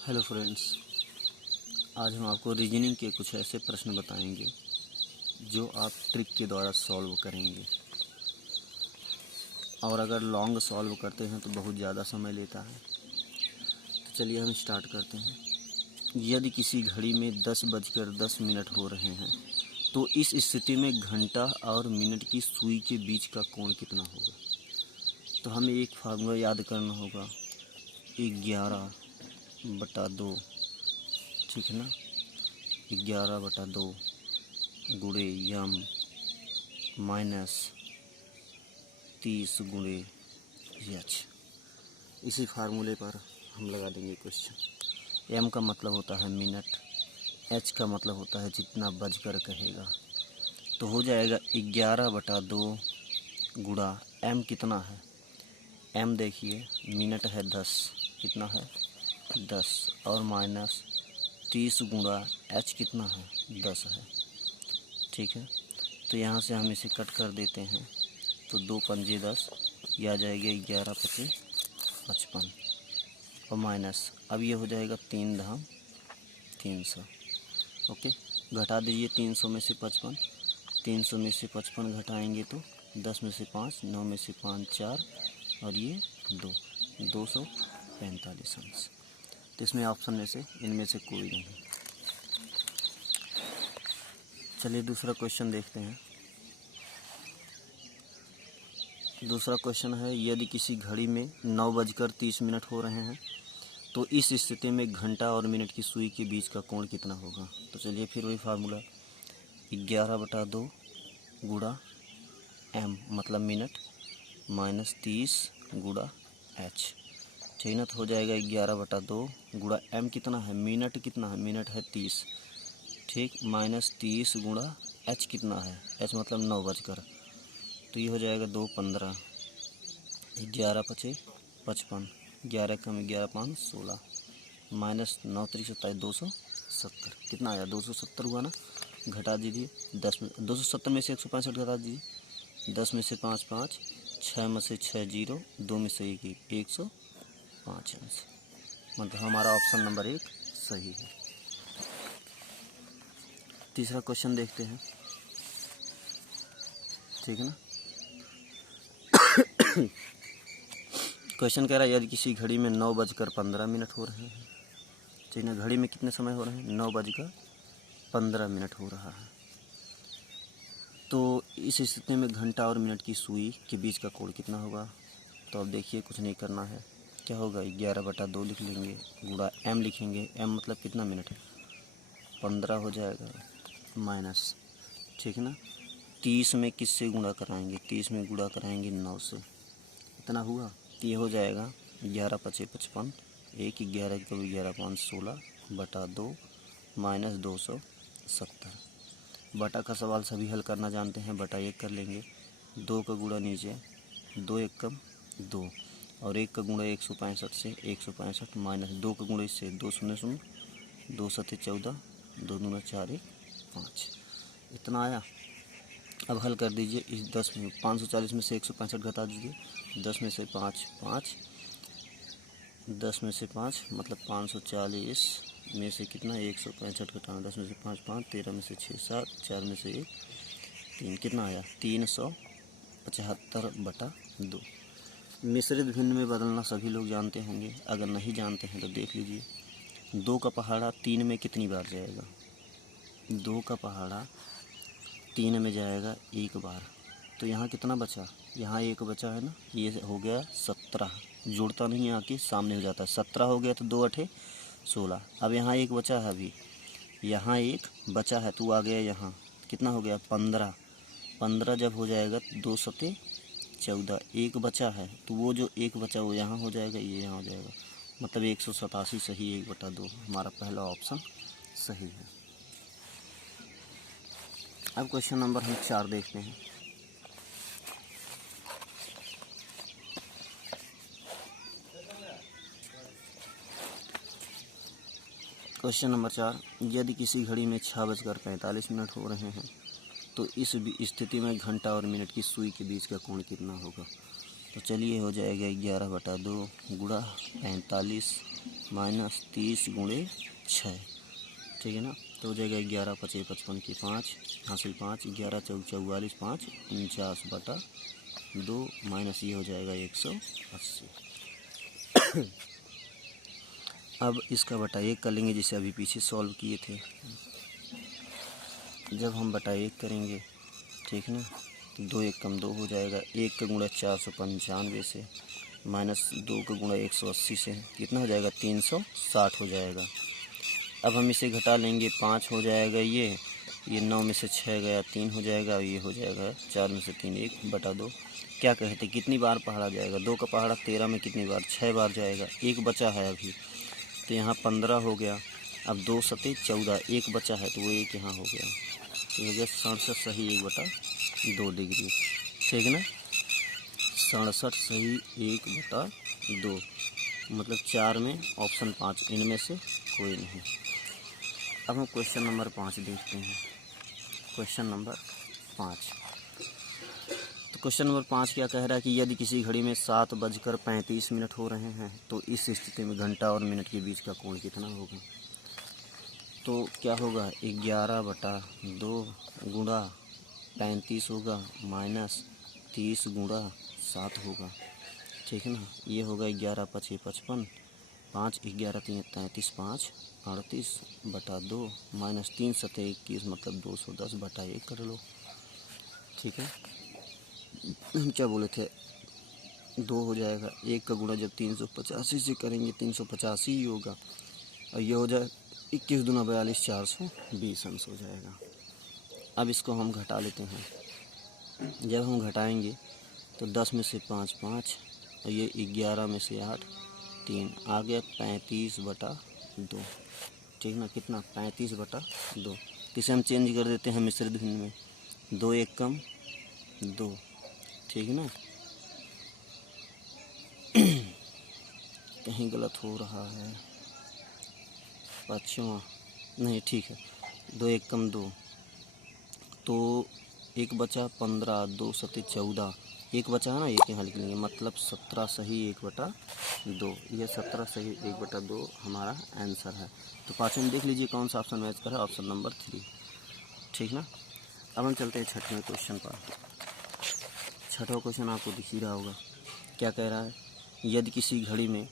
Hello friends, आज हम आपको रीजनिंग के कुछ ऐसे प्रश्न बताएंगे जो आप ट्रिक के द्वारा सॉल्व करेंगे। और अगर लॉन्ग सॉल्व करते हैं तो बहुत ज़्यादा समय लेता है। तो चलिए हम स्टार्ट करते हैं। यदि किसी घड़ी में 10:10 हो रहे हैं तो इस स्थिति में घंटा और मिनट की सुई के बीच का कोण कितना होगा। तो हमें एक फार्मूला याद करना होगा, 11/2, ठीक है ना। 11/2 गुणे यम माइनस 30 गुणे एच। इसी फार्मूले पर हम लगा देंगे क्वेश्चन। एम का मतलब होता है मिनट, एच का मतलब होता है जितना बजकर कहेगा। तो हो जाएगा 11/2 गुणा एम कितना है। एम देखिए मिनट है 10, कितना है 10, और माइनस 30 गुणा एच कितना है 10 है, ठीक है। तो यहाँ से हम इसे कट कर देते हैं तो 2 पंजे 10, ये आ जाएगा 11 पचे 55, और माइनस अब ये हो जाएगा 3 धाम 300। ओके, घटा दीजिए 300 में से 55, 300 में से 55 घटाएंगे तो 10 में से 5, 9 में से 5 4, और ये 245 अंश। तो इसमें ऑप्शन में से इनमें से कोई नहीं। चलिए दूसरा क्वेश्चन देखते हैं। दूसरा क्वेश्चन है, यदि किसी घड़ी में 9:30 हो रहे हैं तो इस स्थिति में घंटा और मिनट की सुई के बीच का कोण कितना होगा। तो चलिए फिर वही फार्मूला, 11/2 गुणा एम मतलब मिनट माइनस 30 गुणा एच, ठीक ना। तो हो जाएगा 11/2 गुणा एम कितना है, मिनट कितना है, मिनट है 30, ठीक, माइनस 30 गुणा एच कितना है, एच मतलब 9 बजकर। तो ये हो जाएगा 2 15, 11 पचे 55, 11 कम 11 5 16, माइनस 9 3 27 270, कितना आया 270 हुआ ना। घटा दीजिए 10 में 270 में से 165 घटा दीजिए, 10 में से 5 5, 6 में से 6 0, 2 में से 1 105 अंश। मतलब हमारा ऑप्शन नंबर 1 सही है। तीसरा क्वेश्चन देखते हैं, ठीक है ना। क्वेश्चन कह रहा है, यदि किसी घड़ी में 9:15 हो रहे हैं, ठीक है। घड़ी में कितने समय हो रहे हैं, 9:15 हो रहा है। तो इस स्थिति में घंटा और मिनट की सुई के बीच का कोण कितना होगा। तो अब देखिए कुछ नहीं करना है, क्या होगा 11/2 लिख लेंगे गुणा एम लिखेंगे, एम मतलब कितना मिनट है 15 हो जाएगा, माइनस, ठीक है ना। 30 में किससे गुणा कराएंगे, 30 में गुणा कराएंगे 9 से, इतना हुआ। ये हो जाएगा 11 पचे 55, 1 11 कभी 11 5 16/2 माइनस 270। बटा का सवाल सभी हल करना जानते हैं, बटा 1 कर लेंगे, 2 का गुणा नीचे 2 1 कम 2, और 1 का गुणा 165 से 165, माइनस 2 का गुणा इससे 2 0 0, 2 7 14, 2 दूना 4 1 5, इतना आया। अब हल कर दीजिए इस 10 में, 540 में से 165 घटा दीजिए, 10 में से 5 5, 10 में से 5 मतलब 540 में से कितना 165 घटाना, 10 में से 5 5, 13 में से 6 7, 4 में से 1 3, कितना आया 375/2। मिश्रित भिन्न में बदलना सभी लोग जानते होंगे, अगर नहीं जानते हैं तो देख लीजिए। 2 का पहाड़ा 3 में कितनी बार जाएगा, 2 का पहाड़ा 3 में जाएगा 1 बार। तो यहाँ कितना बचा, यहाँ 1 बचा है ना, ये हो गया 17, जुड़ता नहीं आके सामने हो जाता है, 17 हो गया तो 2 8 16। अब यहाँ 1 बचा है, अभी यहाँ 1 बचा है तो आ गया यहाँ, कितना हो गया 15, 15 जब हो जाएगा तो 2 7 14, 1 बचा है तो वो जो 1 बचा वो यहाँ हो जाएगा, ये यहाँ हो जाएगा, मतलब 187 सही 1/2, हमारा पहला ऑप्शन सही है। अब क्वेश्चन नंबर हम 4 देखते हैं। क्वेश्चन नंबर 4, यदि किसी घड़ी में 6:45 हो रहे हैं तो इस स्थिति में घंटा और मिनट की सुई के बीच का कोण कितना होगा। तो चलिए हो जाएगा 11/2 गुणा 45 माइनस 30 गुणे 6, ठीक है ना। तो हो जाएगा 11 × 5 = 55 की 5 हासिल 5, 11 × 4 = 44, 5 49/2 माइनस ये हो जाएगा 180। अब इसका बटा 1 कर लेंगे, जिसे अभी पीछे सॉल्व किए थे। जब हम बटा 1 करेंगे, ठीक है ना, तो 2 × 1 = 2 हो जाएगा। 1 का गुणा 495 से माइनस 2 का गुणा 180 से कितना हो जाएगा 360 हो जाएगा। अब हम इसे घटा लेंगे, 5 हो जाएगा ये 9 में से 6 गया 3 हो जाएगा, और ये हो जाएगा 4 में से 3 1/2। क्या कहते कितनी बार पहाड़ा जाएगा? 2 का पहाड़ा 13 में कितनी बार? 6 बार जाएगा। एक बचा है अभी, तो यहाँ 15 हो गया। अब 2 सते 14, एक बचा है तो वो एक यहाँ हो गया, तो हो गया 67 सही 1/2 डिग्री, ठीक है ना। 67 सही 1/2, मतलब 4 में ऑप्शन 5 इनमें से कोई नहीं। अब हम क्वेश्चन नंबर 5 देखते हैं। क्वेश्चन नंबर 5, तो क्वेश्चन नंबर 5 क्या कह रहा है कि यदि किसी घड़ी में 7:35 हो रहे हैं तो इस स्थिति में घंटा और मिनट के बीच का कोण कितना होगा? तो क्या होगा 11/2 गुणा 35 होगा माइनस 30 गुणा 7 होगा, ठीक है ना। ये होगा 11 × 5 = 55, 5 11 3 33, 5 38/2 माइनस 3 सते 21, मतलब 210/1 कर लो, ठीक है। हम क्या बोले थे 2 हो जाएगा। 1 का गुणा जब 385 से करेंगे 385 ही होगा, और ये हो जाए 21 दूना 42 420 अंश हो जाएगा। अब इसको हम घटा लेते हैं। जब हम घटाएंगे तो 10 में से 5 5, और ये 11 में से 8 3, आ गया 35/2, ठीक ना। कितना 35/2, इसे हम चेंज कर देते हैं मिश्रित भिन्न में। 2 × 1 = 2, ठीक है ना। कहीं गलत हो रहा है, पाँचवा नहीं, ठीक है। 2 × 1 = 2, तो एक बचा 15, 2 सते 14, एक बचा है ना, एक यहाँ लिख लेंगे, मतलब 17 सही 1/2। यह 17 सही 1/2 हमारा आंसर है। तो पाँचवें में देख लीजिए कौन सा ऑप्शन मैच कर है, ऑप्शन नंबर 3, ठीक ना। अब हम चलते हैं छठवें क्वेश्चन पर। छठवां क्वेश्चन आपको दिख ही रहा होगा। क्या कह रहा है, यदि किसी घड़ी में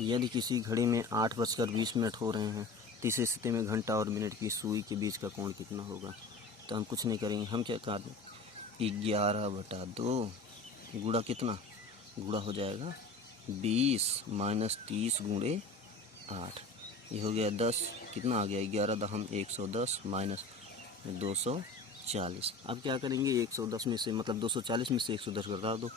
यदि किसी घड़ी में 8:20 हो रहे हैं तो इस स्थिति में घंटा और मिनट की सुई के बीच का कोण कितना होगा? तो हम कुछ नहीं करेंगे, हम क्या कर दें 11/2 गुणा कितना, गुणा हो जाएगा 20 माइनस 30 गुणे 8, ये हो गया 10, कितना आ गया 11 दहम 110 माइनस 240। अब क्या करेंगे 110 में से, मतलब 240 में से 110 घटा दो,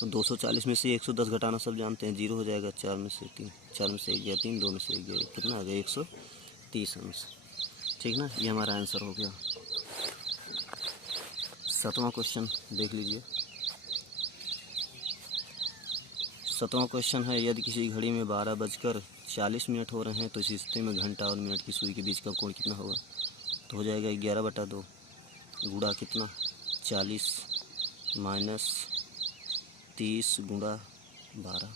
तो 240 में से 110 घटाना सब जानते हैं, 0 हो जाएगा। 4 में से 3, 4 में से 1 गया 3, 2 में से 1 गया, कितना आ गया 130 अंश, ठीक ना। ये हमारा आंसर हो गया। 7वां क्वेश्चन देख लीजिए। 7वां क्वेश्चन है, यदि किसी घड़ी में 12:40 हो रहे हैं तो इस स्थिति में घंटा और मिनट की सुई के बीच का कोण कितना होगा? तो हो जाएगा 11/2 गुणा कितना 40 माइनस 30 गुणा 12,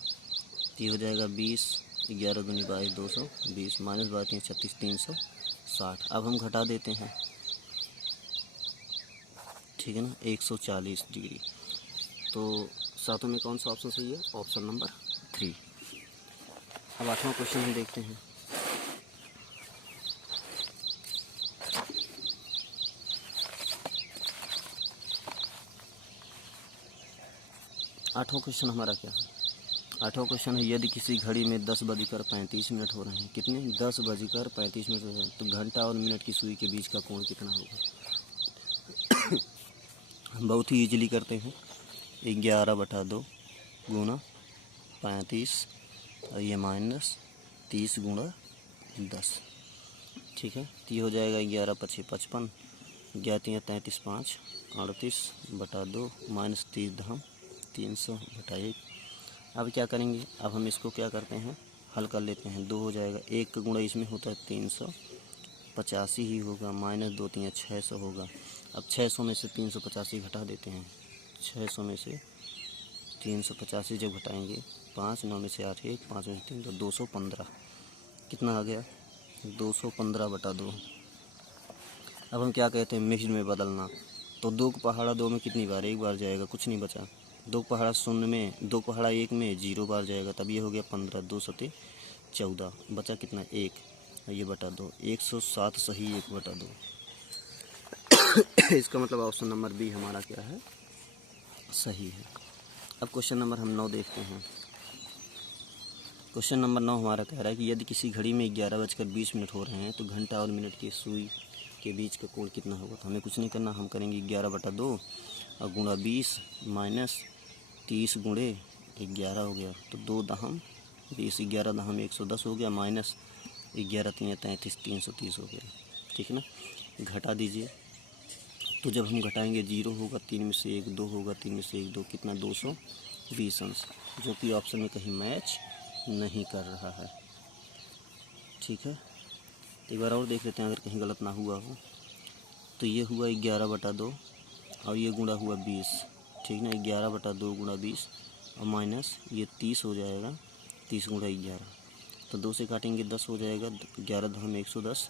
ये हो जाएगा 20, 11 दूनी 22 220 माइनस 12 3 36 360। अब हम घटा देते हैं, ठीक है ना, 140 डिग्री। तो सातों में कौन सा ऑप्शन सही है? Option number 3। अब 8वां क्वेश्चन हम देखते हैं। 8वां क्वेश्चन हमारा क्या है? 8वां क्वेश्चन है, यदि किसी घड़ी में 10:35 हो रहे हैं, कितने 10:35 हो रहे हैं, तो घंटा और मिनट की सुई के बीच का कोण कितना होगा? हम बहुत ही इजीली करते हैं, 11/2 गुणा 35 और ये माइनस 30 गुणा 10, ठीक है। तो ये हो जाएगा 11 × 5 = 55, 11 3 33 5 38/2 माइनस 30 दहम 300/1। अब क्या करेंगे, अब हम इसको क्या करते हैं, हल कर लेते हैं। 2 हो जाएगा, 1 का गुणा इसमें होता है 385 ही होगा, माइनस 2 3 600 होगा। अब 600 में से 385 घटा देते हैं, 600 में से 385 जब घटाएंगे 5, 9 में से 8 1, 5 में से 3 तो 215 कितना आ गया 215/2। अब हम क्या कहते हैं मिक्स्ड में बदलना। तो 2 को पहाड़ा 2 में कितनी बार, एक बार जाएगा, कुछ नहीं बचा। 2 को पहाड़ा 0 में, 2 को पहाड़ा 1 में 0 बार जाएगा, तब ये हो गया 15, 2 सते 14, बचा कितना 1, ये बटा 2, 107 सही 1/2। इसका मतलब ऑप्शन नंबर बी हमारा क्या है, सही है। अब क्वेश्चन नंबर हम 9 देखते हैं। क्वेश्चन नंबर 9 हमारा कह रहा है कि यदि किसी घड़ी में 11:20 हो रहे हैं तो घंटा और मिनट की सुई के बीच का कोण कितना होगा। तो हमें कुछ नहीं करना, हम करेंगे 11/2 और गुणा 20 माइनस 30 गुणे 11 हो गया, तो 2 दहम 20, 11 दहम 110 हो गया, माइनस 11 3 33, 330 हो गया, ठीक है ना। घटा दीजिए, तो जब हम घटाएंगे 0 होगा, 3 में से 1 2 होगा, 3 में से 1 2 कितना 220 अंश, जो कि ऑप्शन में कहीं मैच नहीं कर रहा है, ठीक है। एक बार और देख लेते हैं अगर कहीं गलत ना हुआ हो। तो ये हुआ 11/2 और ये गुणा हुआ 20, ठीक ना। 11/2 गुणा 20 और माइनस ये 30 हो जाएगा, 30 गुणा 11, तो 2 से काटेंगे 10 हो जाएगा, 11 दहम 110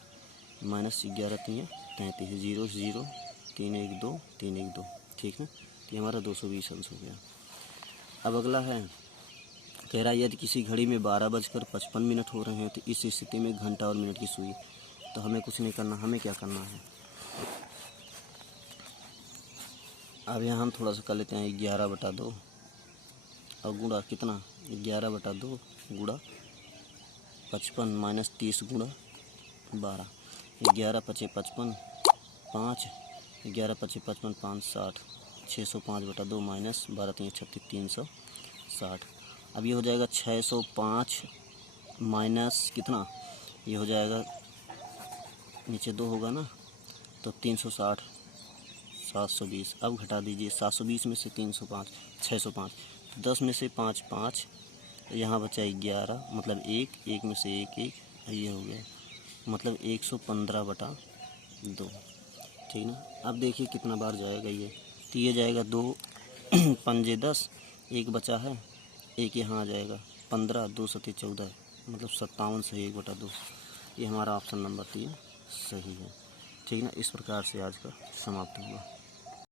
माइनस 11 3 33, 0 0 3 1 2 3 1 2, ठीक ना। तो ये हमारा 220 अंश हो गया। अब अगला है, कह रहा है यदि किसी घड़ी में 12:55 हो रहे हैं तो इस स्थिति में घंटा और मिनट की सुई। तो हमें कुछ नहीं करना, हमें क्या करना है, अब यहाँ हम थोड़ा सा कर लेते हैं 11/2 और गुणा कितना 11/2 गुणा 55 माइनस 30 गुणा 12, 11 × 5 = 55, 5 11 × 5 = 55, 5 60, 605/2 माइनस 12 3 36, 360। अब ये हो जाएगा 605 माइनस कितना, ये हो जाएगा नीचे 2 होगा ना, तो 360, 720। अब घटा दीजिए, 720 में से 305 605, 10 में से 5 5, यहाँ बचा 11, मतलब 1 में से 1 1, ये हो गया, मतलब 115/2, ठीक ना। अब देखिए कितना बार जाएगा ये, तो ये जाएगा 2 पंजे 10, 1 बचा है, 1 यहाँ आ जाएगा, 15 2 सते 14, मतलब 57 सही 1/2। ये हमारा ऑप्शन नंबर 3 सही है, ठीक ना। इस प्रकार से आज का समाप्त हुआ।